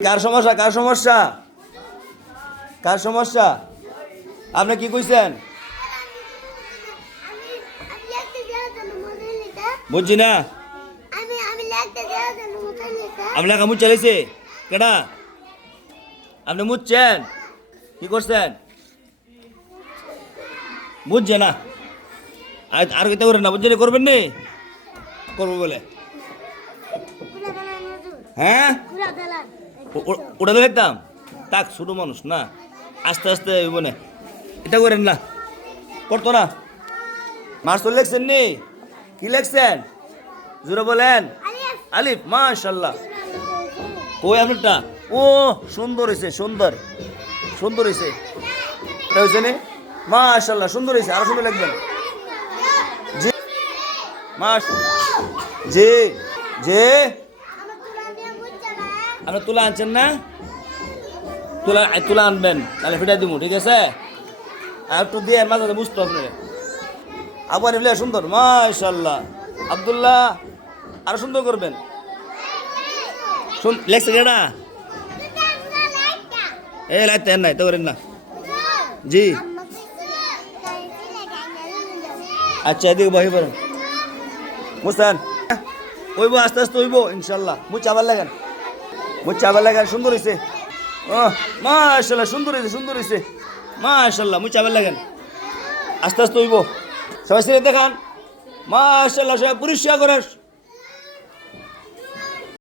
কার সমস্যা কার সমস্যা কার সমস্যা আপনি কি কইছেন বুঝছি না আপনি লেখা মুখ চালাইছে কেডা আপনি মুছছেন কি করছেন বুঝছে না আর কইতে করেন না বুঝছেন করবেন নি করবো বলে হ্যাঁ ওটা তো দেখতাম তাক ছোটো মানুষ না আস্তে আস্তে বনে এটা করেন না করতো না মার্চ লেখছেন নি কি লেখছেন জোরে বলেন আলিফ মাশাল্লাহ কই আপনারটা ও সুন্দর হয়েছে সুন্দর সুন্দর হয়েছে এটা হয়েছে নি মাশাল্লাহ সুন্দর হয়েছে আরো সুন্দর লিখবেন জি মাস জি জি আপনি তুলা আনছেন না তুলা তুলা আনবেন তাহলে ফিটা দিব ঠিক আছে আর একটু দিয়ে মাঝে বুঝতো আপনি আবার এগুলো সুন্দর মাশাল্লাহ আব্দুল্লাহ আরো সুন্দর করবেন লেখছে কেডা এ লাইতে নাই তো করেন না জি আচ্ছা এদিকে বহি পারেন বুঝছেন ওইব আস্তে আস্তে ওইব ইনশাল্লাহ মুখ চাবার লাগান মুখ চাবার লাগান সুন্দর হয়েছে ও মাশাল্লাহ সুন্দর হয়েছে সুন্দর হয়েছে মাশাল্লাহ মুখ চাবার লাগান আস্তে আস্তে ওইব সবাই সিনে দেখান মাশাল্লাহ সবাই পরিষ্কার করেন